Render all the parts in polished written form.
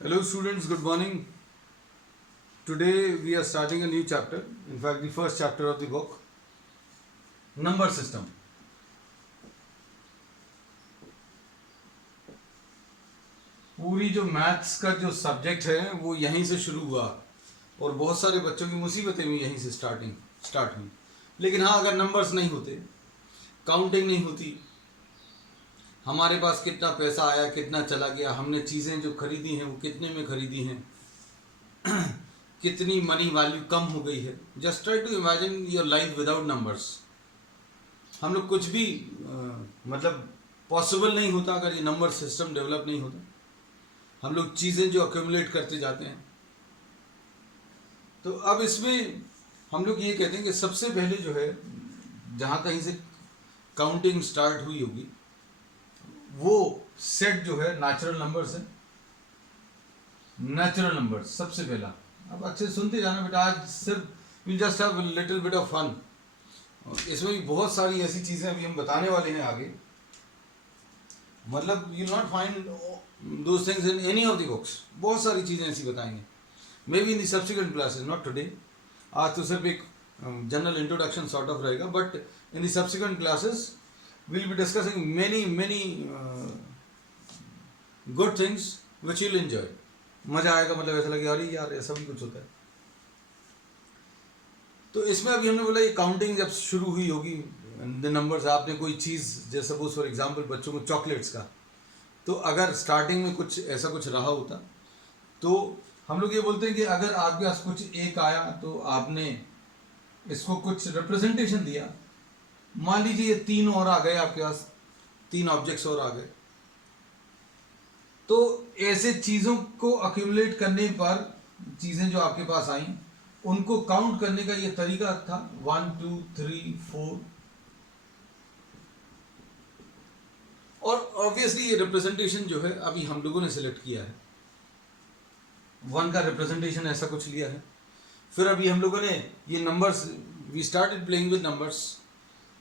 Hello students, good morning. Today we are starting a new chapter. In fact, the first chapter of the book, number system. पूरी जो maths का जो subject है वो यहीं से शुरू हुआ और बहुत सारे बच्चों की मुसीबतें भी यहीं से स्टार्ट हुई। लेकिन हाँ, अगर नंबर्स नहीं होते, काउंटिंग नहीं होती, हमारे पास कितना पैसा आया, कितना चला गया, हमने चीज़ें जो खरीदी हैं वो कितने में खरीदी हैं, कितनी मनी वैल्यू कम हो गई है। Just try to imagine your life without numbers. हम लोग कुछ भी मतलब पॉसिबल नहीं होता अगर ये नंबर सिस्टम डेवलप नहीं होता। हम लोग चीज़ें जो अक्यूमुलेट करते जाते हैं। तो अब इसमें हम लोग ये कहते हैं कि सबसे पहले जो है जहाँ कहीं से काउंटिंग स्टार्ट हुई होगी वो सेट जो है नेचुरल नंबर्स है। नेचुरल नंबर्स सबसे पहला। अब अच्छे सुनते जाना बेटा, आज सिर्फ you just have little bit of fun. इसमें भी बहुत सारी ऐसी चीज़ें अभी हम बताने वाले हैं आगे। मतलब you not find those things in any of the books. बहुत सारी चीज़ें ऐसी बताएंगे, may be in the subsequent classes, not today. आज तो सिर्फ एक जनरल इंट्रोडक्शन सॉर्ट ऑफ रहेगा, but in the subsequent classes will be discussing many good things which you will enjoy. मज़ा आएगा, मतलब ऐसा लगेगा अरे यार ऐसा भी कुछ होता है। तो इसमें अभी हमने बोला ये काउंटिंग जब शुरू हुई होगी द नंबर्स। आपने कोई चीज़, जैसे सपोज फॉर एग्जांपल बच्चों को चॉकलेट्स का, तो अगर स्टार्टिंग में कुछ ऐसा कुछ रहा होता तो हम लोग ये बोलते हैं कि अगर आपके पास कुछ एक आया तो आपने इसको कुछ रिप्रेजेंटेशन दिया। मान लीजिए ये 3 और आ गए, आपके पास 3 ऑब्जेक्ट्स और आ गए। तो ऐसे चीज़ों को अक्यूमुलेट करने पर चीज़ें जो आपके पास आई उनको काउंट करने का ये तरीका था 1 2 3 4। और ऑब्वियसली ये रिप्रेजेंटेशन जो है अभी हम लोगों ने सिलेक्ट किया है, 1 का रिप्रेजेंटेशन ऐसा कुछ लिया है। फिर अभी हम लोगों ने ये numbers, we started playing with numbers.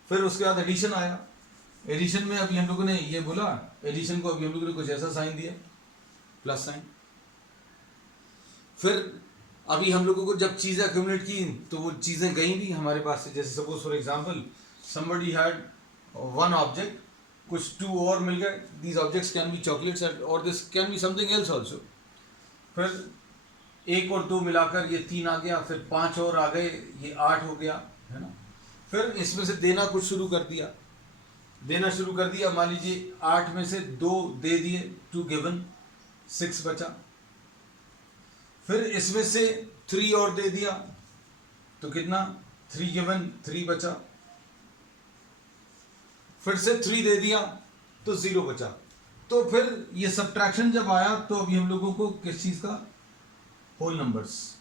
फिर उसके बाद एडिशन आया। एडिशन में अभी हम लोगों ने ये बोला, एडिशन को अभी हम लोगों ने कुछ ऐसा साइन दिया, प्लस साइन। फिर अभी हम लोगों को जब चीज़ें अक्यूमुलेट की तो वो चीज़ें गई भी हमारे पास से। जैसे suppose for example somebody had 1 object, कुछ 2 और मिल गए। These objects can be chocolates और this can be something else also. फिर 1 और 2 मिलाकर ये 3 आ गया, फिर 5 और आ गए, ये 8 हो गया, है ना। फिर इसमें से देना कुछ शुरू कर दिया, देना शुरू कर दिया। मान लीजिए 8 में से 2 दे दिए, 2 गिवन, 6 बचा। फिर इसमें से 3 और दे दिया तो कितना, 3 गिवन, 3 बचा। फिर से 3 दे दिया तो 0 बचा। तो फिर ये सब्ट्रैक्शन जब आया तो अभी हम लोगों को किस चीज का, होल नंबर्स।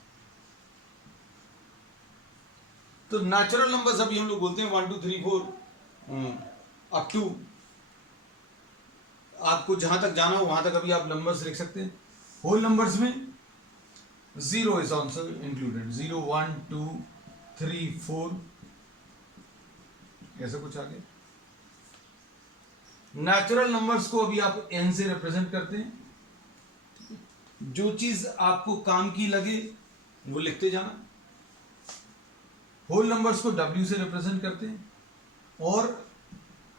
तो नेचुरल नंबर्स अभी हम लोग बोलते हैं 1 2 3 4 अप टू, आपको जहां तक जाना हो वहां तक अभी आप नंबर्स लिख सकते हैं। होल नंबर्स में 0 इज ऑल्सो इंक्लूडेड। 0 1 2 3 4 ऐसा कुछ आ गया। नेचुरल नंबर्स को अभी आप n से रिप्रेजेंट करते हैं। जो चीज आपको काम की लगे वो लिखते जाना। होल नंबर्स को w से रिप्रेजेंट करते हैं और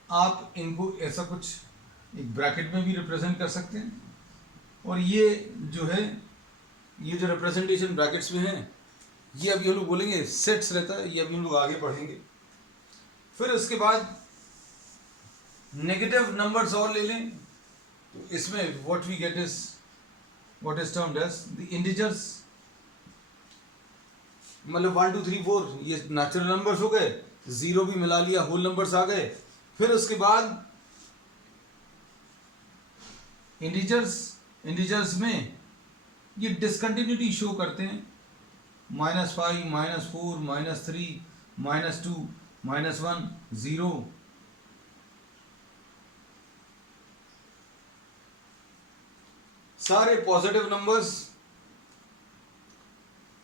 आप इनको ऐसा कुछ एक ब्रैकेट में भी रिप्रेजेंट कर सकते हैं। और ये जो है, ये जो रिप्रेजेंटेशन ब्रैकेट्स में है, ये अभी हम लोग बोलेंगे सेट्स रहता है। ये अभी हम लोग आगे पढ़ेंगे। फिर उसके बाद नेगेटिव नंबर्स और ले लें तो इसमें what we get is what is termed as the integers. मतलब 1 2 3 4 ये नेचुरल नंबर्स हो गए, 0 भी मिला लिया, होल नंबर्स आ गए। फिर उसके बाद इंटीजर्स में ये डिसकंटिन्यूटी शो करते हैं। -5 -4 -3 -2 -1 0। सारे पॉजिटिव नंबर्स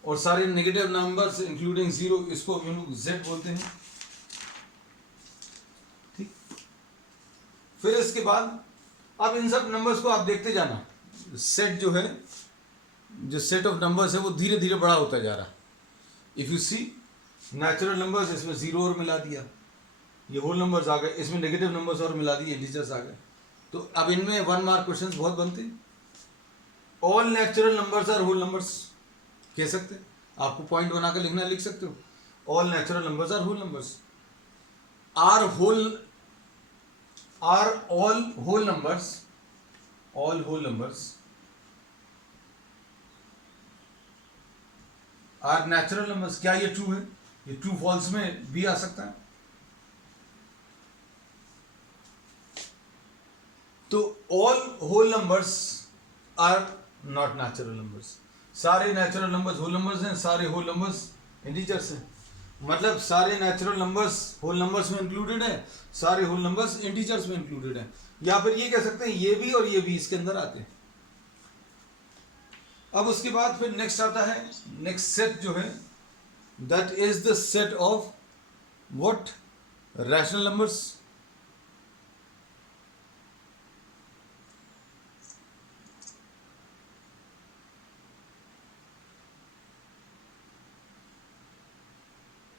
और सारे नेगेटिव नंबर्स इंक्लूडिंग 0, इसको हम लोग Z बोलते हैं। ठीक। फिर इसके बाद अब इन सब नंबर्स को आप देखते जाना। सेट जो है जो सेट ऑफ नंबर्स है वो धीरे धीरे बड़ा होता जा रहा है. If you see natural numbers, इसमें जीरो और मिला दिया, ये होल नंबर्स आ गए, इसमें नेगेटिव नंबर्स और मिला दिए, इंटीजर्स आ गए. तो अब इनमें 1 मार्क क्वेश्चंस बहुत बनते हैं. All natural numbers are whole numbers कह सकते हैं, आपको पॉइंट बनाकर लिखना लिख सकते हो. All natural numbers are whole numbers. Are all whole numbers, all whole numbers are natural numbers. क्या ये ट्रू है? ये ट्रू फॉल्स में भी आ सकता है. तो all whole numbers are not natural numbers. सारे नेचुरल नंबर्स होल नंबर्स हैं, सारे होल नंबर्स इंटीजर्स हैं. मतलब सारे नेचुरल नंबर्स होल नंबर्स में इंक्लूडेड है, सारे होल नंबर्स इंटीजर्स में इंक्लूडेड है. या फिर ये कह सकते हैं ये भी और ये भी इसके अंदर आते हैं. अब उसके बाद फिर नेक्स्ट आता है, नेक्स्ट सेट जो है that is the set of what? Rational numbers.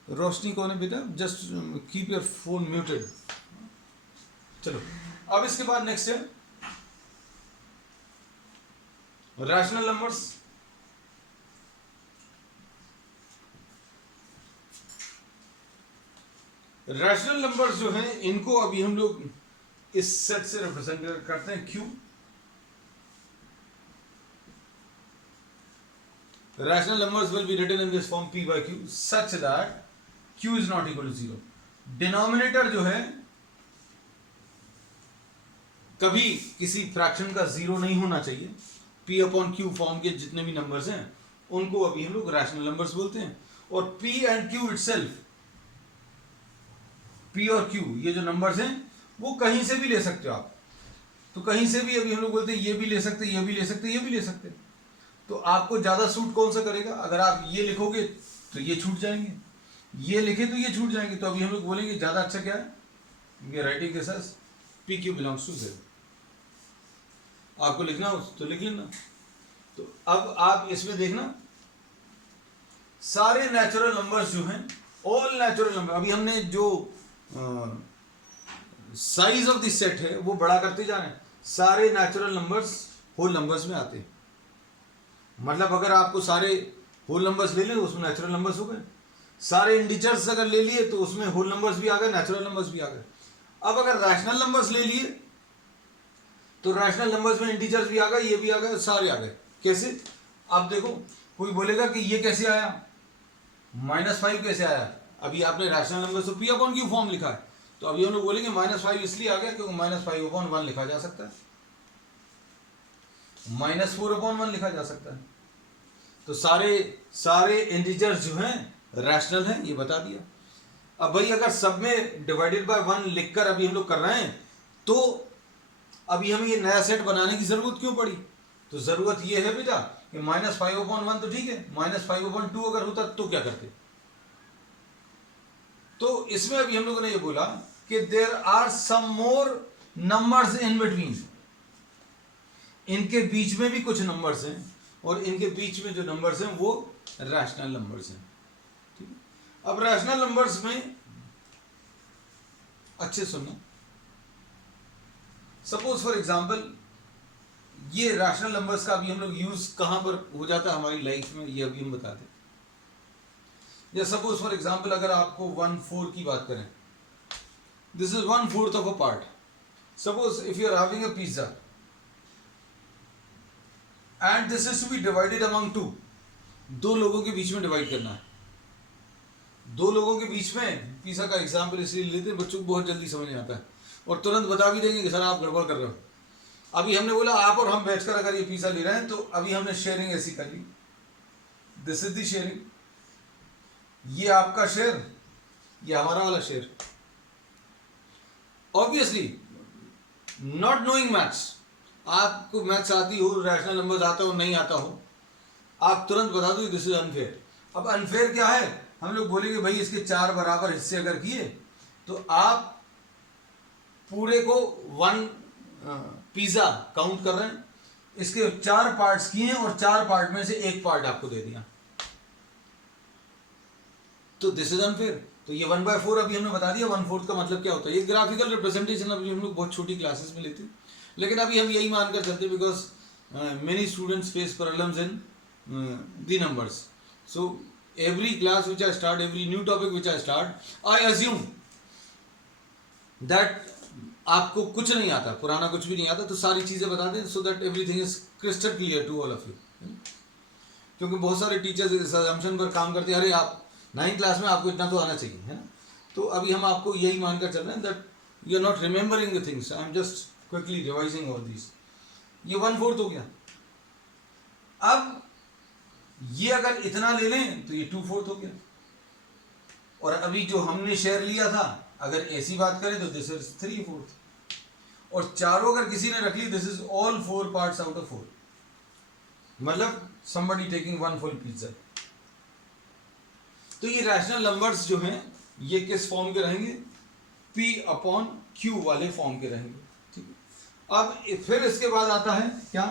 Roshni कौन है बेटा? Just keep your phone muted. चलो अब इसके बाद नेक्स्ट है रैशनल नंबर्स. रैशनल नंबर्स जो हैं इनको अभी हम लोग इस सेट से रिप्रेजेंट करते हैं Q. Rational numbers will be written in this form p by q such that q is not equal to 0. Denominator जो है कभी किसी फ्रैक्शन का जीरो नहीं होना चाहिए. p अपॉन q फॉर्म के जितने भी नंबर्स हैं उनको अभी हम लोग रैशनल नंबर्स बोलते हैं. और p and q itself, p और q ये जो नंबर्स हैं वो कहीं से भी ले सकते हो आप. तो कहीं से भी अभी हम लोग बोलते हैं ये भी ले सकते, ये भी ले सकते, ये भी ले सकते. तो आपको ज्यादा सूट कौन सा करेगा? अगर आप ये लिखोगे तो ये छूट जाएंगे, ये लिखे तो ये छूट जाएंगे. तो अभी हम लोग बोलेंगे ज्यादा अच्छा क्या है? ये राइटिंग के साथ P Q belongs to Z. आपको लिखना हो तो लिख लेना. तो अब आप इसमें देखना सारे नेचुरल नंबर्स जो हैं, ऑल नेचुरल नंबर, अभी हमने जो साइज ऑफ दिस सेट है वो बड़ा करते जा रहे हैं. सारे नेचुरल नंबर्स होल नंबर्स में आते हैं. मतलब अगर आपको सारे होल नंबर्स ले लिए तो उसमें नेचुरल नंबर्स हो गए. सारे इंटीजर्स अगर ले लिए तो उसमें होल नंबर्स भी आ गए, नेचुरल नंबर्स भी आ गए. अब अगर रैशनल नंबर्स ले लिए तो रैशनल नंबर्स में इंटीजर्स भी आ गए, ये भी आ गए, सारे आ गए. कैसे? अब देखो कोई बोलेगा कि ये कैसे आया, -5 कैसे आया? अभी आपने रैशनल नंबर्स तो पी अपॉन क्यू फॉर्म लिखा है. तो अभी हम लोग बोलेंगे -5 इसलिए आ गया क्योंकि -5/1 लिखा जा सकता है, -4/1 लिखा जा सकता है. तो सारे इंटीजर्स जो हैं रैशनल हैं, ये बता दिया. अब भाई अगर सब में डिवाइडेड बाय 1 लिखकर अभी हम लोग कर रहे हैं तो अभी हमें ये नया सेट बनाने की जरूरत क्यों पड़ी? तो जरूरत ये है बेटा कि -5/1 तो ठीक है, -5/2 अगर होता तो क्या करते? तो इसमें अभी हम लोगों ने ये बोला कि there are some more numbers in between. इनके बीच में भी कुछ नंबर्स हैं और इनके बीच में जो नंबर्स हैं वो रैशनल नंबर्स हैं. ठीक है. अब रैशनल नंबर्स में अच्छे सुनना, सपोज फॉर एग्जांपल ये रैशनल नंबर्स का अभी हम लोग यूज कहां पर हो जाता है हमारी लाइफ में, ये अभी हम बताते हैं. या सपोज फॉर एग्जांपल अगर आपको 1/4 की बात करें, this is 1/4 of a part. Suppose if you are having a pizza and this is to be divided among 2. दो लोगों के बीच में डिवाइड करना है. दो लोगों के बीच में पिज्जा का एग्जांपल इसलिए लेते हैं, बच्चों को बहुत जल्दी समझ में आता है और तुरंत बता भी देंगे कि सर आप गड़बड़ कर रहे हो. अभी हमने बोला आप और हम बैठकर अगर ये पिज्जा ले रहे हैं तो अभी हमने शेयरिंग ऐसी कर ली. This is the sharing. ये आपका शेयर, ये हमारा वाला share. Obviously not knowing maths, आपको मैथ्स आती हो, रैशनल नंबर्स आता हो, नहीं आता हो, आप तुरंत बता दो दिस इज अनफेयर. अब अनफेयर क्या है? हम लोग बोलेंगे भाई इसके 4 बराबर हिस्से अगर किए तो आप पूरे को 1 पिज्जा काउंट कर रहे हैं इसके 4 पार्ट्स किए हैं और 4 पार्ट में से एक पार्ट आपको दे दिया, तो दिस इज अनफेयर। तो ये 1/4 अभी हमने बता दिया 1/4 का मतलब क्या होता है। ये ग्राफिकल रिप्रेजेंटेशन अभी हम लोग बहुत छोटी क्लासेस में लेते हैं, लेकिन अभी हम यही मानकर चलते because many students face problems in the numbers. So every class which I start, every new topic which I start, I assume that आपको कुछ नहीं आता, पुराना कुछ भी नहीं आता, तो सारी चीज़ें बता दें so that everything is crystal clear to all of you. क्योंकि बहुत सारे टीचर्स इस असम्पशन पर काम करते हैं, अरे आप 9th क्लास में आपको इतना तो आना चाहिए, है ना। तो अभी हम आपको यही मानकर चल रहे हैं that you are not remembering the things, I am just quickly revising all this. ये 1/4 हो गया। अब ये अगर इतना ले लें तो ये 2/4 हो गया। और अभी जो हमने शेयर लिया था, अगर ऐसी बात करें तो दिस इज 3/4, और चारों अगर किसी ने रख ली this is all 4 parts out of 4, मतलब somebody taking 1 full pizza। तो ये रैशनल नंबर्स जो हैं ये किस फॉर्म के रहेंगे, P/Q वाले फॉर्म के रहेंगे, ठीक है। अब फिर इसके बाद आता है क्या,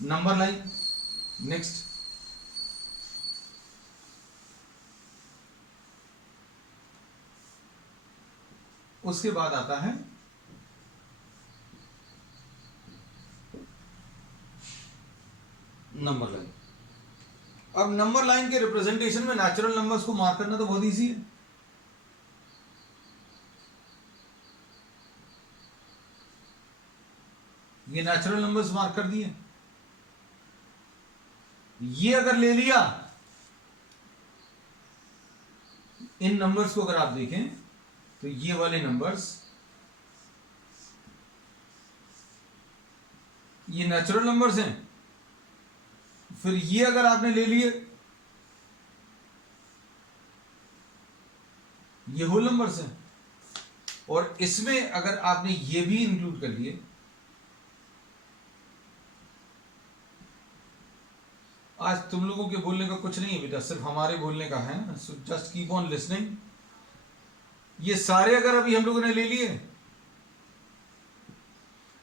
नंबर लाइन। नेक्स्ट उसके बाद आता है नंबर लाइन। अब नंबर लाइन के रिप्रेजेंटेशन में नेचुरल नंबर्स को मार्क करना तो बहुत इजी है। ये नेचुरल नंबर्स मार्क कर दिए। ये अगर ले लिया, इन नंबर्स को अगर आप देखें तो ये वाले नंबर्स ये नेचुरल नंबर्स हैं। फिर ये अगर आपने ले लिए, ये होल नंबर्स हैं, और इसमें अगर आपने ये भी इंक्लूड कर लिए, आज तुम लोगों के बोलने का कुछ नहीं है बेटा, सिर्फ हमारे बोलने का है, so just keep on listening. ये सारे अगर अभी हम लोगों ने ले लिए,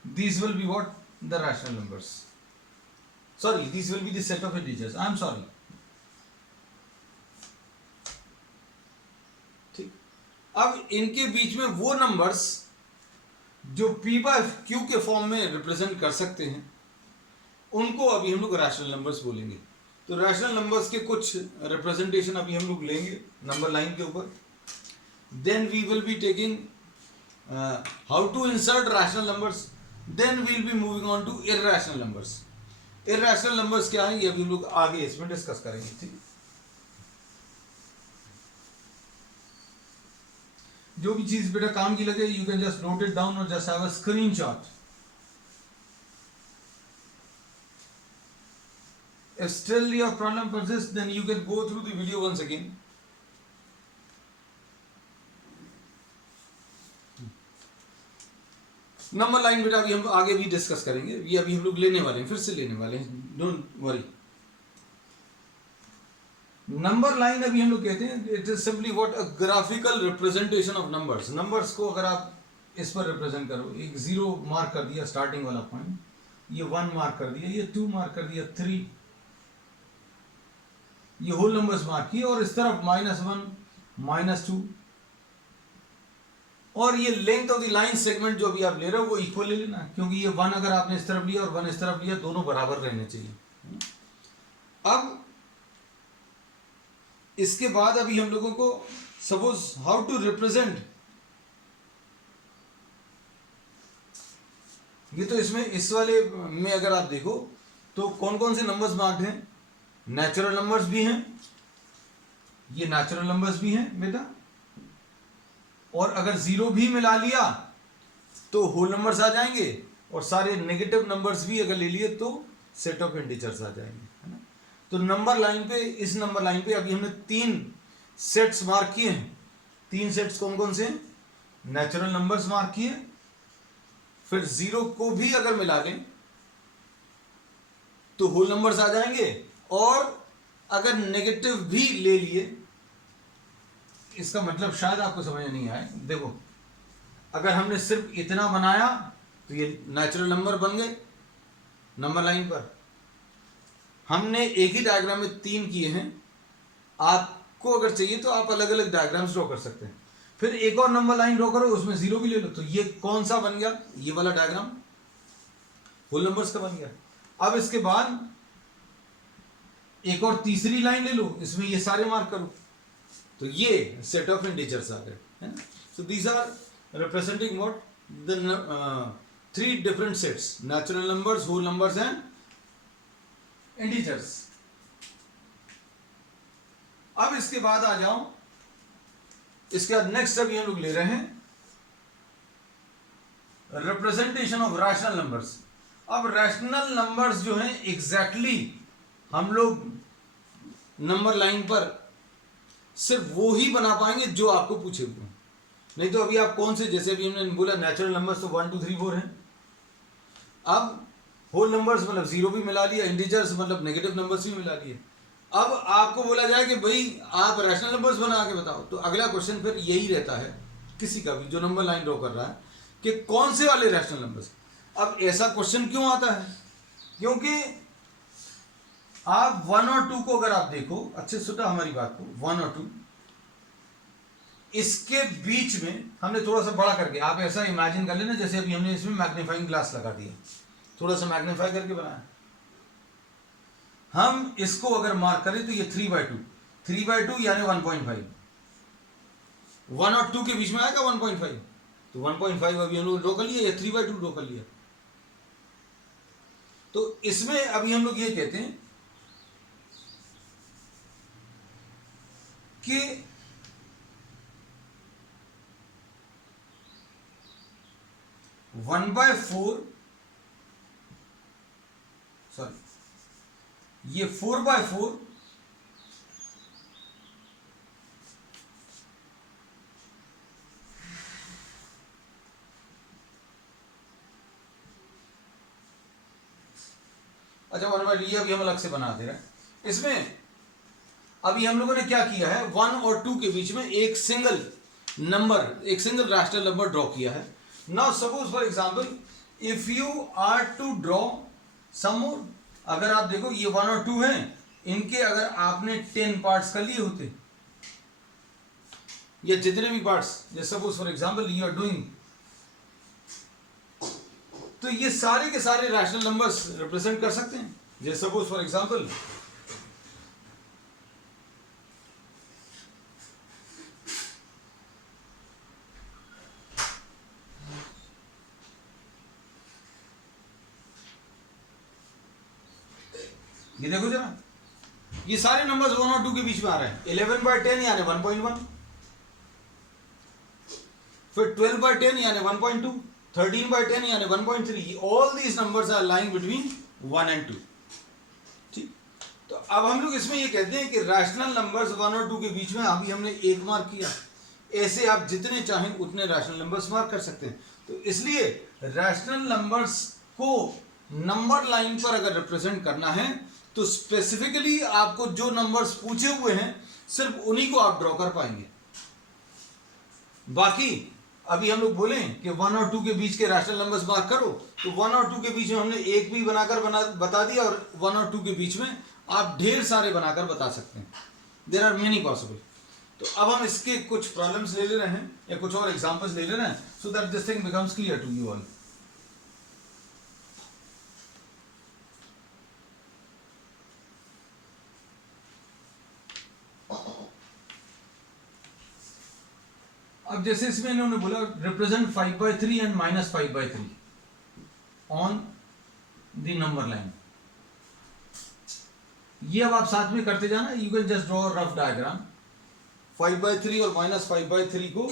these will be what, the rational numbers, sorry these will be the set of integers, I am sorry, ठीक। अब इनके बीच में वो नंबर्स जो P/Q के फॉर्म में रिप्रेजेंट कर सकते हैं, उनको अभी हम लोग रैशनल नंबर्स बोलेंगे। तो रैशनल नंबर्स के कुछ रिप्रेजेंटेशन अभी हम लोग लेंगे नंबर लाइन के ऊपर। Then we will be taking how to insert rational numbers, then we will be moving on to irrational numbers. Irrational numbers क्या है ये अभी हम लोग आगे इसमें डिस्कस करेंगे, ठीक। जो भी चीज बेटा काम की लगे, you can just note it down और just have a screenshot. If still your problem persists, then you can go through the video once again. Number line बेटा अभी हम आगे भी डिस्कस करेंगे, ये अभी हम लोग लेने वाले हैं, फिर से लेने वाले हैं, डोंट वरी। नंबर लाइन अभी हम लोग कहते हैं it is simply what a graphical representation of numbers. Numbers को अगर आप इस पर रिप्रेजेंट करो, एक 0 मार्क कर दिया स्टार्टिंग वाला पॉइंट, ये 1 मार्क कर दिया, ये 2 मार्क कर दिया, 3, ये होल नंबर्स मार्क किए, और इस तरफ -1 -2, और ये length of the line segment जो अभी आप ले रहे हो वो इक्वल ले लेना, क्योंकि ये 1 अगर आपने इस तरफ लिया और 1 इस तरफ लिया, दोनों बराबर रहने चाहिए। अब इसके बाद अभी हम लोगों को सपोज हाउ टू रिप्रेजेंट, ये तो इसमें इस वाले में अगर आप देखो तो कौन कौन से नंबर्स मार्क्ड हैं, नेचुरल नंबर्स भी हैं, ये नेचुरल नंबर्स भी हैं बेटा, और अगर 0 भी मिला लिया तो होल नंबर्स आ जाएंगे, और सारे नेगेटिव नंबर्स भी अगर ले लिए तो सेट ऑफ इंटीजर्स आ जाएंगे, है ना। तो नंबर लाइन पे, इस नंबर लाइन पे अभी हमने 3 सेट्स मार्क किए हैं। 3 सेट्स कौन कौन से हैं, नेचुरल नंबर्स मार्क किए, फिर 0 को भी अगर मिला लें तो होल नंबर्स आ जाएंगे, और अगर नेगेटिव भी ले लिए, इसका मतलब शायद आपको समझ नहीं आए। देखो अगर हमने सिर्फ इतना बनाया तो ये नेचुरल नंबर बन गए, नंबर लाइन पर। हमने एक ही डायग्राम में 3 किए हैं, आपको अगर चाहिए तो आप अलग अलग डायग्राम्स ड्रॉ कर सकते हैं। फिर एक और नंबर लाइन ड्रॉ करो, उसमें 0 भी ले लो। तो ये कौन सा बन गया? ये वाला डायग्राम होल नंबर्स का बन गया। अब इसके बाद एक और तीसरी लाइन ले लो, इसमें ये सारे मार्क करो, तो ये सेट ऑफ इंटीजर्स आ गए, है ना। So these are representing what the 3 different sets, natural numbers, whole numbers and integers. अब इसके बाद आ जाओ, इसके बाद नेक्स्ट अभी हम लोग ले रहे हैं रिप्रेजेंटेशन ऑफ रैशनल नंबर्स। अब रैशनल नंबर्स जो हैं एग्जैक्टली हम लोग नंबर लाइन पर सिर्फ वो ही बना पाएंगे जो आपको पूछे हुए हैं। नहीं तो अभी आप कौन से, जैसे अभी हमने बोला नेचुरल नंबर्स तो 1 2 3 4 हैं। अब होल नंबर्स मतलब 0 भी मिला लिया, इंटीजर्स मतलब नेगेटिव नंबर्स भी मिला लिए। अब आपको बोला जाए कि भाई आप रैशनल नंबर्स बना के बताओ, तो अगला क्वेश्चन फिर यही रहता है किसी का भी जो नंबर लाइन ड्रॉ कर रहा है कि कौन से वाले रैशनल नंबर्स। अब ऐसा क्वेश्चन क्यों आता है? क्योंकि आप 1 और 2 को अगर आप देखो, अच्छे से सुना हमारी बात को, 1 और 2 इसके बीच में हमने थोड़ा सा बड़ा करके, आप ऐसा इमेजिन कर लेना जैसे अभी हमने इसमें मैग्नीफाइंग ग्लास लगा दिया, थोड़ा सा मैग्नीफाई करके बनाया। हम इसको अगर मार्क करें तो ये 3/2, 3/2 यानी 1.5। 1 और 2 के बीच में आएगा 1.5, तो 1.5 अभी हम लोग ड्रॉ कर लिया, या 3/2 ड्रॉ कर लिया। तो इसमें अभी हम लोग ये कहते हैं कि वन बाय फोर, सॉरी ये 4/4 अच्छा 1/2 ये अभी हम अलग से बना दे रहे हैं। इसमें अभी हम लोगों ने क्या किया है, 1 और 2 के बीच में एक सिंगल नंबर, एक सिंगल रैशनल नंबर ड्रॉ किया है। Now suppose for example if you are to draw some more, अगर आप देखो ये 1 और 2 हैं, इनके अगर आपने 10 पार्ट्स कर लिए होते, या जितने भी पार्ट्स, जैसे suppose for example you are doing, तो ये सारे के सारे रैशनल नंबर्स रिप्रेजेंट कर सकते हैं। जैसे सपोज फॉर एग्जांपल ये देखो जरा, ये सारे नंबर्स 1 और 2 के बीच में आ रहे हैं। 11/10 यानी 1.1, फिर 12/10 यानी 1.2, 13/10 यानी 1.3। All these numbers are lying between 1 and 2। ठीक, तो अब हम लोग इसमें ये कहते हैं कि रैशनल नंबर्स 1 और 2 के बीच में अभी हमने एक मार्क किया, ऐसे आप जितने चाहें उतने रैशनल नंबर्स मार्क कर सकते हैं। तो इसलिए रैशनल नंबर्स को नंबर लाइन पर अगर रिप्रेजेंट करना है तो स्पेसिफिकली आपको जो नंबर्स पूछे हुए हैं सिर्फ उन्हीं को आप ड्रॉ कर पाएंगे। बाकी अभी हम लोग बोलें कि 1 और 2 के बीच के रैशनल नंबर्स मार्क करो, तो 1 और 2 के बीच में हमने एक भी बता दिया, और 1 और 2 के बीच में आप ढेर सारे बनाकर बता सकते हैं। There are many possible. तो अब हम इसके कुछ प्रॉब्लम्स ले रहे हैं या कुछ और एग्जांपल्स ले रहे हैं, so that this thing becomes clear to you all. अब जैसे इसमें इन्होंने बोला represent 5/3 and -5/3 on the number line. ये अब आप साथ में करते जाना, you can just draw rough diagram. 5/3 और -5/3 को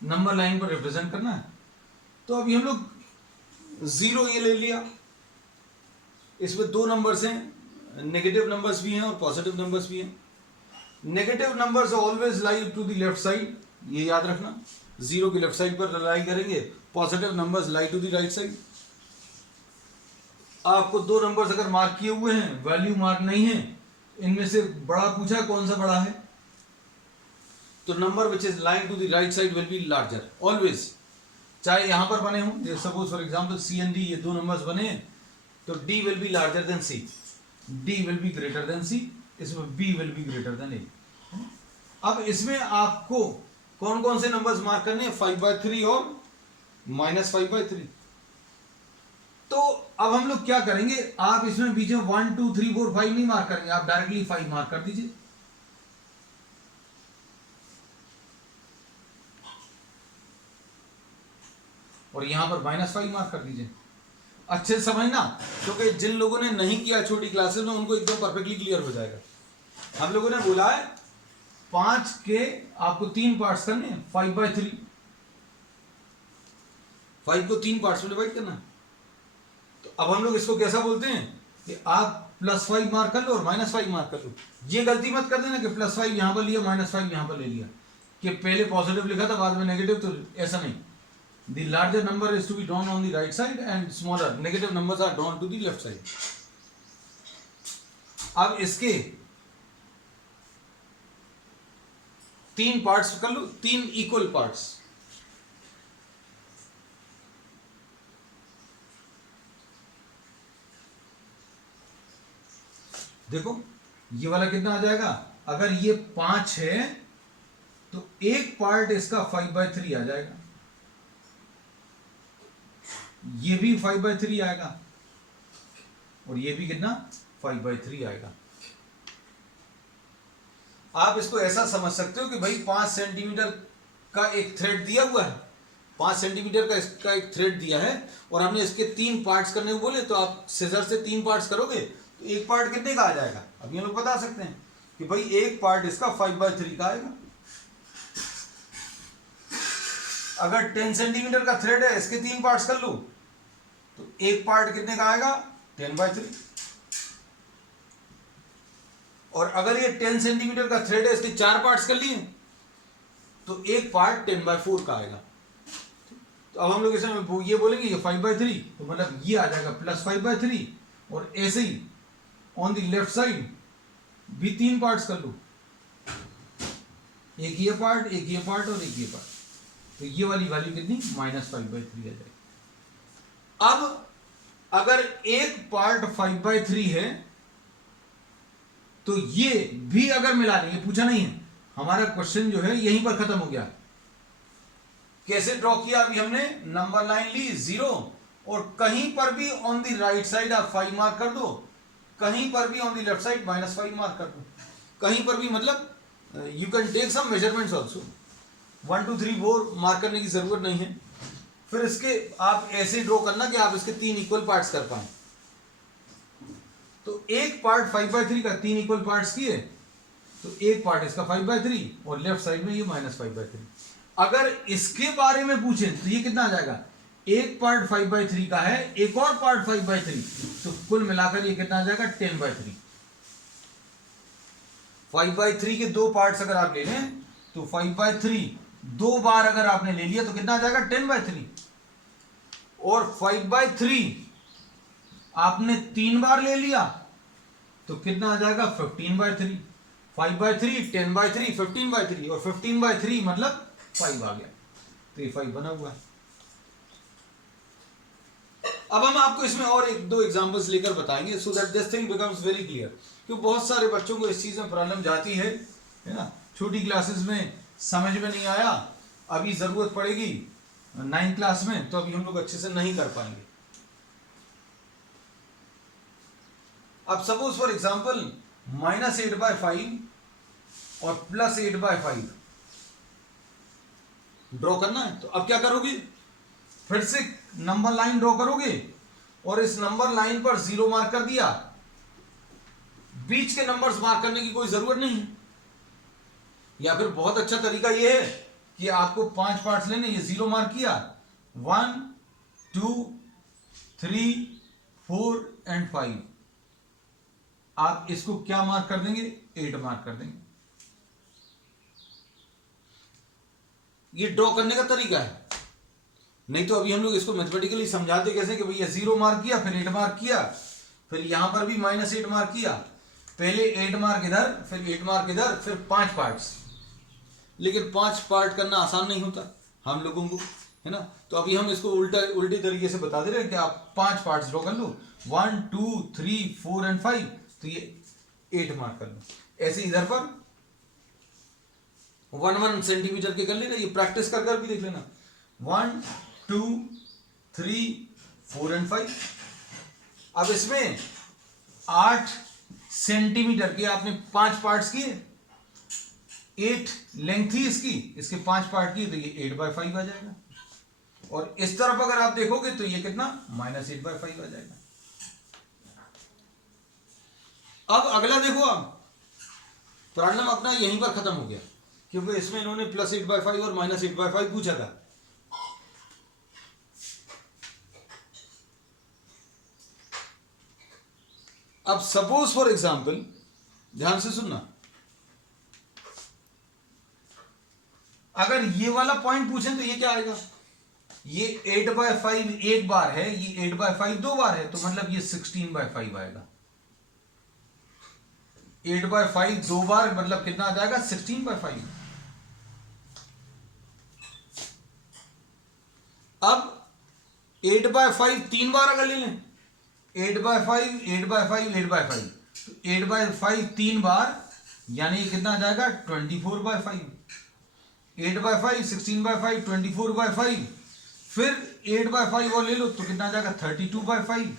नंबर लाइन पर रिप्रेजेंट करना है। तो अभी हम लोग 0 ये ले लिया, इसमें 2 नंबर्स हैं, नेगेटिव नंबर्स भी हैं और पॉजिटिव नंबर्स भी हैं। Negative numbers always lie to the left side, ये याद रखना, 0 की लेफ्ट साइड पर लाई करेंगे, positive numbers lie to the right side. आपको 2 नंबर्स अगर मार्क किए हुए हैं, वैल्यू मार्क नहीं है, इनमें से बड़ा पूछा कौन सा बड़ा है, तो number which is lying to the right side will be larger always. चाहे यहां पर बने हों, suppose for example C and D, ये दो नंबर्स बने हैं, तो D will be larger than C, D will be greater than C, इसमें B will be greater than A. अब इसमें आपको कौन कौन से नंबर्स मार्क करने हैं? 5/3 और -5/3। तो अब हम लोग क्या करेंगे, आप इसमें बीच में 1 2 3 4 5 नहीं मार्क करेंगे, आप डायरेक्टली 5 मार्क कर दीजिए। और यहां पर -5 मार्क कर दीजिए। अच्छे से समझना, क्योंकि जिन लोगों ने नहीं किया छोटी क्लासेस में उनको एकदम परफेक्टली क्लियर हो जाएगा। हम लोगों ने बोला है 5 के आपको 3 पार्ट्स करने हैं, 5/3, 5 को 3 पार्ट्स में डिवाइड करना। तो अब हम लोग इसको कैसा बोलते हैं कि आप +5 मार्क कर लो और -5 मार्क कर लो। ये गलती मत कर देना कि +5 यहां पर लिया, -5 यहां पर ले लिया, कि पहले पॉजिटिव लिखा था बाद में नेगेटिव, तो ऐसा नहीं। The larger number is to be drawn on the right side and smaller negative numbers are drawn to the left side. अब इसके 3 पार्ट्स कर लो, 3 इक्वल पार्ट्स। देखो ये वाला कितना आ जाएगा, अगर ये 5 है तो एक पार्ट इसका 5/3 आ जाएगा, ये भी 5/3 आएगा और ये भी कितना 5/3 आएगा। आप इसको ऐसा समझ सकते हो कि भाई 5 सेंटीमीटर का एक थ्रेड दिया हुआ है, 5 सेंटीमीटर का इसका एक थ्रेड दिया है और हमने इसके 3 पार्ट्स करने को बोले, तो आप सीजर से 3 पार्ट्स करोगे तो एक पार्ट कितने का आ जाएगा। अब ये लोग बता सकते हैं कि भाई एक पार्ट इसका 5/3 का आएगा। अगर 10 सेंटीमीटर का थ्रेड है, इसके 3 पार्ट्स कर लो तो एक पार्ट कितने का आएगा 10/3। और अगर ये 10 सेंटीमीटर का थ्रेड है, इसके 4 पार्ट्स कर लिए तो एक पार्ट 10/4 का आएगा। तो अब हम लोग इसमें ये बोलेंगे ये 5/3, तो मतलब ये आ जाएगा +5/3। और ऐसे ही ऑन द लेफ्ट साइड भी 3 पार्ट्स कर लो, एक ये पार्ट, एक ये पार्ट और एक ये पार्ट, तो ये वाली वैल्यू कितनी -5/3 आ जाएगी। अब अगर एक पार्ट 5/3 है तो ये भी अगर मिला लें, ये पूछा नहीं है, हमारा क्वेश्चन जो है यहीं पर खत्म हो गया। कैसे ड्रॉ किया, अभी हमने नंबर लाइन ली 0 और कहीं पर भी ऑन द राइट साइड आप 5 मार्क कर दो, कहीं पर भी on the left side -5 mark कर दो, कहीं पर भी, मतलब you can take some measurements also. 1 2 3 4 mark करने की जरूरत नहीं है। फिर इसके आप ऐसे ड्रॉ करना कि आप इसके 3 इक्वल पार्ट्स कर पाए। तो एक पार्ट 5/3 का 3 इक्वल पार्ट्स किए, तो एक पार्ट इसका 5/3 और लेफ्ट साइड में ये -5/3। अगर इसके बारे में पूछें तो ये कितना आ जाएगा, एक पार्ट 5/3 का है, एक और पार्ट 5/3, तो कुल मिलाकर ये कितना आ जाएगा 10/3। 5/3 के 2 पार्ट्स अगर आप ले लें तो 5/3 2 बार अगर आपने ले लिया तो कितना आ जाएगा 10/3। और 5/3 आपने 3 बार ले लिया तो कितना आ जाएगा 15/3। 5/3 10/3 15/3 और 15/3 मतलब 5 आ गया, तो ये 5 बना हुआ है। अब हम आपको इसमें और 1-2 एग्जांपल्स लेकर बताएंगे सो that this thing becomes very clear, क्योंकि बहुत सारे बच्चों को इस चीज में प्रॉब्लम जाती है ना, छोटी क्लासेस में समझ में नहीं आया, अभी जरूरत पड़ेगी 9th क्लास में, तो अभी हम लोग अच्छे से नहीं कर पाएंगे। अब सपोज फॉर एग्जांपल -8/5 और +8/5 ड्रॉ करना है, तो अब क्या करोगे, फिर से नंबर लाइन ड्रॉ करोगे और इस नंबर लाइन पर 0 मार्क कर दिया, बीच के नंबर्स मार्क करने की कोई जरूरत नहीं है। या फिर बहुत अच्छा तरीका यह है कि आपको 5 पार्ट्स लेने, ये 0 मार्क किया, 1 2 3 4 एंड 5, आप इसको क्या मार्क कर देंगे 8 मार्क कर देंगे। ये ड्रॉ करने का तरीका है, नहीं तो अभी हम लोग इसको मैथमेटिकली समझाते कैसे कि भैया 0 मार्क किया, फिर 8 मार्क किया, फिर यहां पर भी -8 मार्क किया, पहले 8 मार्क इधर, फिर 8 मार्क इधर, फिर 5 पार्ट्स। लेकिन 5 पार्ट करना आसान नहीं होता हम लोगों को, है ना। तो अभी हम इसको उल्टे तरीके से बता दे रहे हैं कि आप 5 पार्ट्स ड्रॉ कर लो, 1 2 3 4 एंड 5, तो ये 8 मार्क कर लो। ऐसे इधर पर 1 सेंटीमीटर के कर लेना, ये प्रैक्टिस कर भी देख लेना। 1 2 3 4 एंड 5। अब इसमें 8 सेंटीमीटर के आपने 5 पार्ट्स किए, 8 लेंथ थी इसकी, इसके 5 पार्ट किए, तो ये 8/5 आ जाएगा। और इस तरफ अगर आप देखोगे तो ये कितना -8/5 आ जाएगा। अब अगला देखो, आप प्रॉब्लम अपना यहीं पर खत्म हो गया, क्योंकि इसमें इन्होंने +8/5 और -8/5 पूछा था। अब सपोज फॉर एग्जाम्पल, ध्यान से सुनना, अगर ये वाला पॉइंट पूछें तो ये क्या आएगा, ये 8/5 एक बार है, ये 8/5 दो बार है, तो मतलब ये 16/5 आएगा। 8/5 दो बार मतलब कितना आ जाएगा, 16/5। अब 8/5 तीन बार अगर ले लें, 8/5 8/5 8/5, तो 8/5 तीन बार, यानी ये कितना आ जाएगा 24/5। 8/5 16/5 24/5, फिर 8/5 और ले लो तो कितना आ जाएगा 32/5,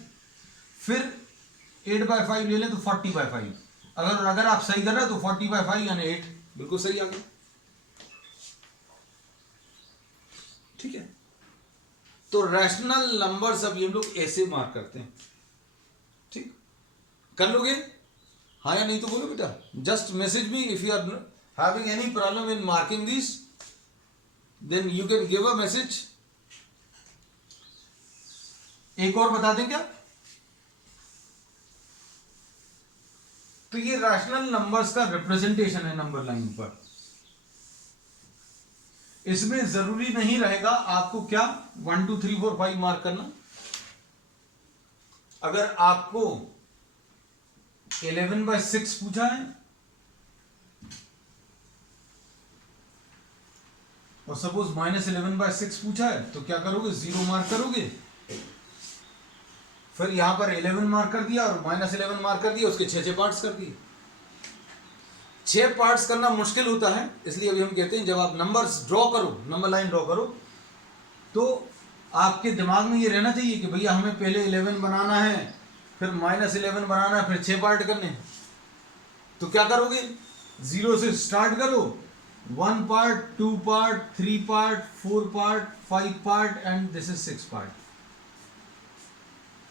फिर 8/5 ले लें तो 40/5। अगर आप सही कर रहे हो तो 40/5 यानी 8 बिल्कुल सही आ गया। ठीक है, तो रैशनल नंबर्स अब ये लोग ऐसे मार्क करते हैं। ठीक, कर लोगे हाँ या नहीं तो बोलो बेटा, just message me if you are having any problem in marking this, then you can give a message. एक और बता दें क्या, तो ये रैशनल नंबर्स का रिप्रेजेंटेशन है नंबर लाइन पर। इसमें जरूरी नहीं रहेगा आपको क्या 1 2 3 4 5 मार्क करना। अगर आपको 11/6 पूछा है और सपोज -11/6 पूछा है, तो क्या करोगे, 0 मार्क करोगे, फिर यहां पर 11 मार्क कर दिया और -11 मार्क कर दिया, उसके 6 पार्ट्स कर दिए। 6 पार्ट्स करना मुश्किल होता है, इसलिए अभी हम कहते हैं जब आप नंबर्स ड्रॉ करो, नंबर लाइन ड्रॉ करो, तो आपके दिमाग में ये रहना चाहिए कि भैया हमें पहले 11 बनाना है, फिर -11 बनाना है, फिर 6 पार्ट करने हैं। तो क्या करोगे, 0 से स्टार्ट करो, 1 part 2 part 3 part 4 part 5 part and this is 6 part,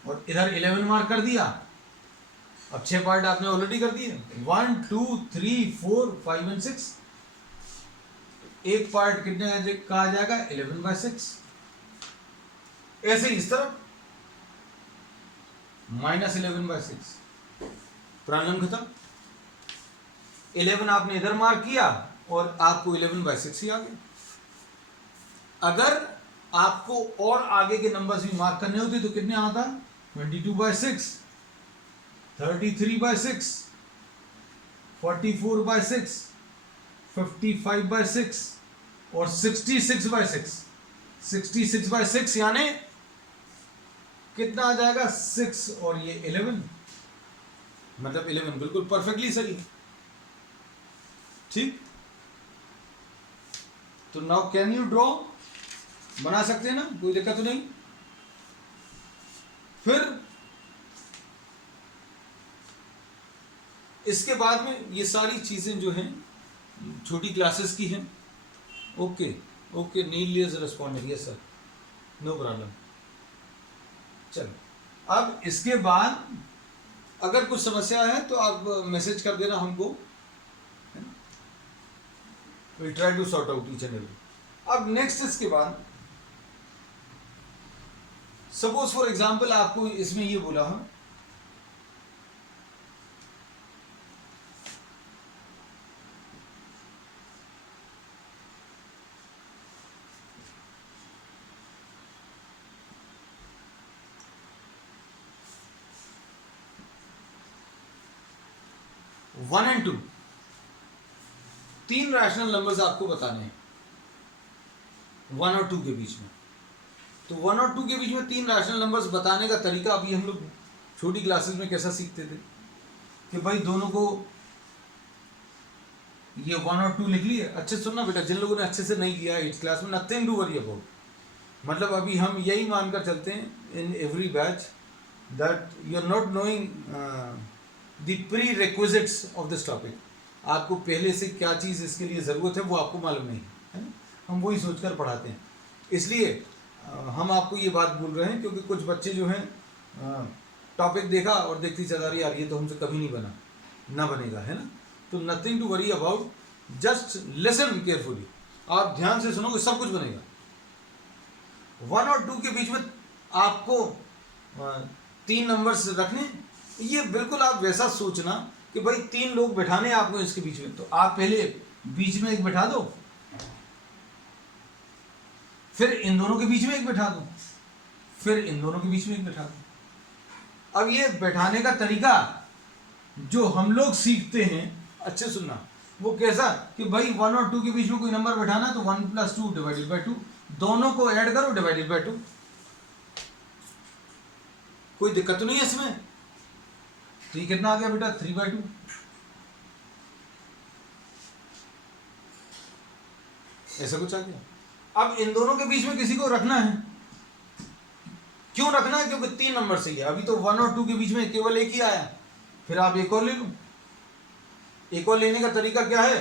और इधर 11 मार्क कर दिया। अब 6 पार्ट आपने ऑलरेडी कर दिए, 1 2 3 4 5 एंड 6। एक पार्ट कितने का आ जाएगा, 11/6। ऐसे इस तरह -11/6, प्रॉब्लम खत्म। 11 आपने इधर मार्क किया और आपको 11/6 ही आ गया। अगर आपको और आगे के नंबर्स भी मार्क करने होते तो कितने आता, 22/6, 33/6, 44/6, 55/6 और 66/6। 66/6 यानी कितना आ जाएगा, 6 और ये 11, मतलब 11 बिल्कुल परफेक्टली सही। ठीक, तो नाउ कैन यू ड्रॉ, बना सकते हैं ना, कोई दिक्कत तो नहीं। फिर इसके बाद में ये सारी चीजें जो हैं छोटी क्लासेस की हैं। Okay okay, Neel is responding, yes sir, no problem. चलो, अब इसके बाद अगर कुछ समस्या है तो आप मैसेज कर देना हमको, will try to sort out each and every. अब नेक्स्ट इसके बाद सपोज फॉर एग्जाम्पल आपको इसमें ये बोला है, वन एंड टू, तीन रैशनल नंबर्स आपको बताने हैं 1 और 2 के बीच में। तो 1 और 2 के बीच में तीन रैशनल नंबर्स बताने का तरीका अभी हम लोग छोटी क्लासेस में कैसा सीखते थे कि भाई दोनों को ये 1 और 2 लिख लिए। अच्छे सुनना बेटा, जिन लोगों ने अच्छे से नहीं किया 8th क्लास में, नथिंग टू वरी अबाउट। मतलब अभी हम यही मानकर चलते हैं in every batch that you are not knowing the prerequisites of this topic. आपको पहले से क्या चीज़ इसके लिए ज़रूरत है वो आपको मालूम नहीं है ना, हम वही सोचकर पढ़ाते हैं। इसलिए हम आपको ये बात बोल रहे हैं क्योंकि कुछ बच्चे जो हैं टॉपिक देखा और देखती चला रही यार ये तो हमसे कभी नहीं बना, ना बनेगा, है ना। तो nothing to worry about, just listen carefully. आप ध्यान से सुनोगे सब कुछ बनेगा। 1 और 2 के बीच में आपको तीन नंबर्स रखने, ये बिल्कुल आप वैसा सोचना कि भाई तीन लोग बैठाने आपको इसके बीच में, तो आप पहले बीच में एक बैठा दो, फिर इन दोनों के बीच में एक बैठा दो, फिर इन दोनों के बीच में एक बैठा दो। अब ये बैठाने का तरीका जो हम लोग सीखते हैं, अच्छे सुनना, वो कैसा कि भाई 1 और 2 के बीच में कोई नंबर बैठाना तो 1 + 2 डिवाइडेड बाई 2, दोनों को ऐड करो डिवाइडेड बाई 2। कोई दिक्कत तो नहीं है इसमें। तो ये कितना आ गया बेटा 3/2। ऐसा कुछ आ गया। अब इन दोनों के बीच में किसी को रखना है। क्यों रखना है? क्योंकि तीन नंबर से ही है। अभी तो 1 और 2 के बीच में केवल एक ही आया, फिर आप एक और ले लो। एक और लेने का तरीका क्या है?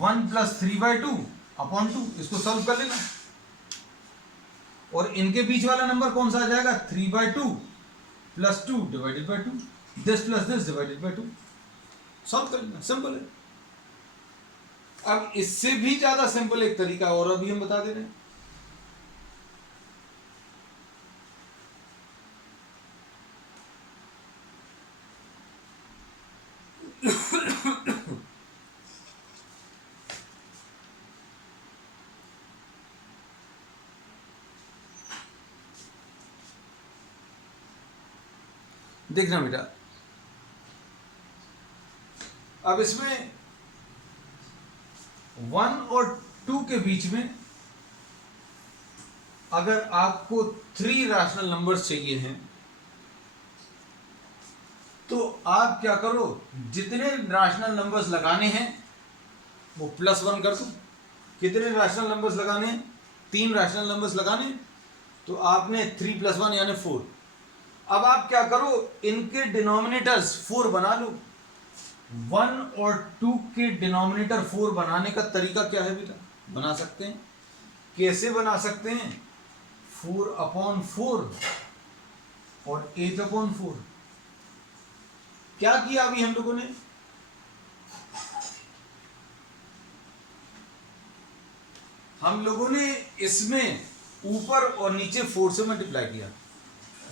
1 + 3/2 अपॉन 2, इसको सॉल्व कर लेना। और इनके बीच वाला नंबर कौन सा आ जाएगा? 3/2 + 2 divided by 2, this plus this divided by 2, solve कर लेना, सिंपल है। अब इससे भी ज्यादा सिंपल एक तरीका और अभी हम बता दे रहे हैं। देखना बेटा, अब इसमें 1 और 2 के बीच में अगर आपको 3 रैशनल नंबर्स चाहिए हैं तो आप क्या करो, जितने रैशनल नंबर्स लगाने हैं वो +1 कर दो। कितने रैशनल नंबर्स लगाने हैं? 3 रैशनल नंबर्स लगाने, तो आपने 3 + 1 यानी 4। अब आप क्या करो, इनके डिनोमिनेटर्स 4 बना लो। 1 और 2 के डिनोमिनेटर 4 बनाने का तरीका क्या है बेटा? बना सकते हैं। कैसे बना सकते हैं? 4/4 और 8/4। क्या किया अभी हम लोगों ने? हम लोगों ने इसमें ऊपर और नीचे 4 से मल्टीप्लाई किया।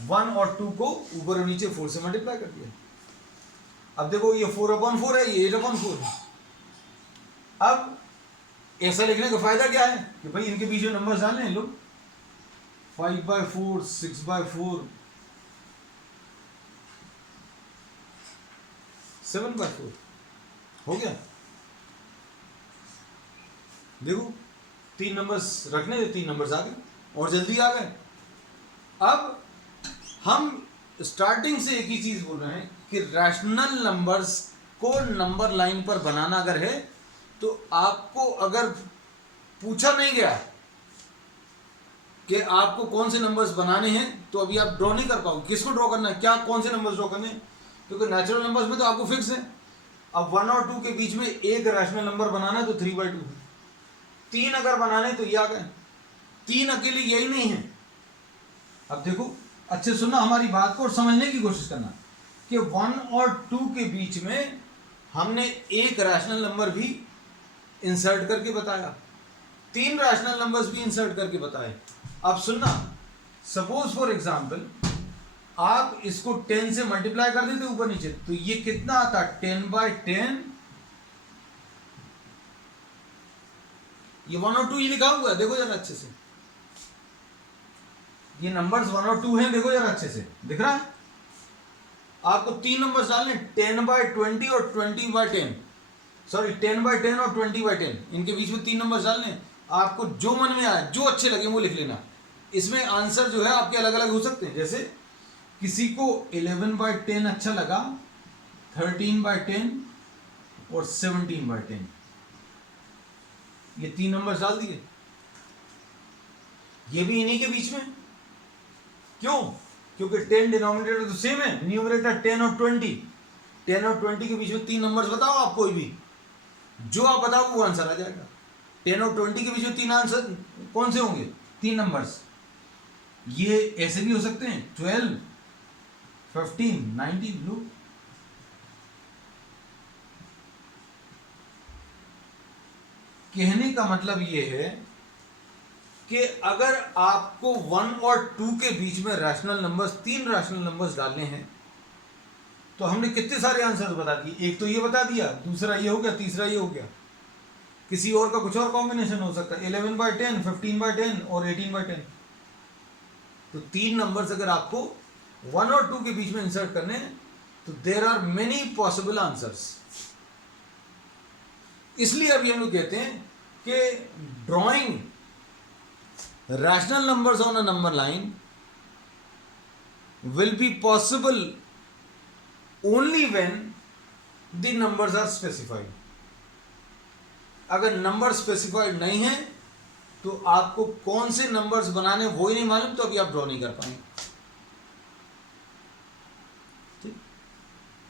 1 और 2 को ऊपर और नीचे 4 से मल्टीप्लाई कर दिया। अब देखो ये 4/4 है, ये 8/4 है। अब ऐसा लिखने का फायदा क्या है कि भाई इनके बीच में नंबर डालें लो, 5/4, 6/4, 7/4 हो गया। देखो 3 नंबर्स रखने थे, 3 नंबर्स आ गए और जल्दी आ गए। अब हम स्टार्टिंग से एक ही चीज बोल रहे हैं कि रैशनल नंबर्स को नंबर लाइन पर बनाना अगर है तो आपको अगर पूछा नहीं गया कि आपको कौन से नंबर्स बनाने हैं तो अभी आप ड्रॉ नहीं कर पाओगे। किसको ड्रॉ करना है, क्या कौन से नंबर्स ड्रॉ करने हैं? क्योंकि नेचुरल नंबर्स में तो आपको फिक्स है। अब 1 और 2 के बीच में एक रैशनल नंबर बनाना है तो 3/2 है। 3 अगर बनाने तो ये आ गए। 3 अकेले यही नहीं है। अब देखो अच्छे सुनना हमारी बात को और समझने की कोशिश करना कि 1 और 2 के बीच में हमने एक रैशनल नंबर भी इंसर्ट करके बताया, 3 रैशनल नंबर्स भी इंसर्ट करके बताए। अब सुनना, सपोज फॉर एग्जांपल आप इसको 10 से मल्टीप्लाई कर देते ऊपर नीचे, तो ये कितना आता? 10/10। ये 1 और 2 ये लिखा हुआ है, देखो जरा अच्छे से। ये नंबर्स 1 और 2 हैं, देखो जरा अच्छे से दिख रहा है। आपको 3 नंबर्स डालने, 10/20 और 20/10। सॉरी 10/10 और 20/10, इनके बीच में 3 नंबर डालने हैं। आपको जो मन में आए, जो अच्छे लगे वो लिख लेना। इसमें आंसर जो है आपके अलग अलग हो सकते हैं। जैसे किसी को 11/10 अच्छा लगा, 13/10 और 17/10, ये 3 नंबर डाल दिए। ये भी इन्हीं के बीच में, क्यों? क्योंकि 10 डिनोमिनेटर तो सेम है, न्यूमरेटर 10 और 20, 10 और 20 के बीच में 3 नंबर्स बताओ आप, कोई भी जो आप बताओ वो आंसर आ जाएगा। 10 और 20 के बीच में 3 आंसर कौन से होंगे? 3 नंबर्स। ये ऐसे भी हो सकते हैं, 12, 15, 19। लो, कहने का मतलब ये है कि अगर आपको 1 और 2 के बीच में रैशनल नंबर्स, 3 रैशनल नंबर्स डालने हैं, तो हमने कितने सारे आंसर्स बता दिए। एक तो ये बता दिया, दूसरा ये हो गया, तीसरा ये हो गया। किसी और का कुछ और कॉम्बिनेशन हो सकता है, 11/10, 15/10 और 18/10। तो 3 नंबर्स अगर आपको 1 और 2 के बीच में इंसर्ट करने हैं, तो there are many possible answers. इसलिए अभी हम लोग कहते हैं कि drawing rational numbers on a number line will be possible only when the numbers are specified. अगर नंबर स्पेसिफाइड नहीं है तो आपको कौन से नंबर्स बनाने वो ही नहीं मालूम, तो अभी आप ड्रॉ नहीं कर पाएंगे। ठीक,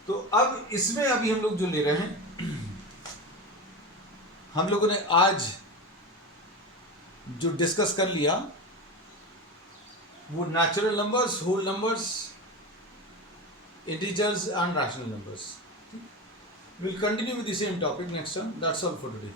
तो अब इसमें अभी हम लोग जो ले रहे हैं, हम लोगों ने आज जो डिस्कस कर लिया वो natural numbers, whole numbers, integers and rational numbers. Will continue with the same topic next time. That's all for today.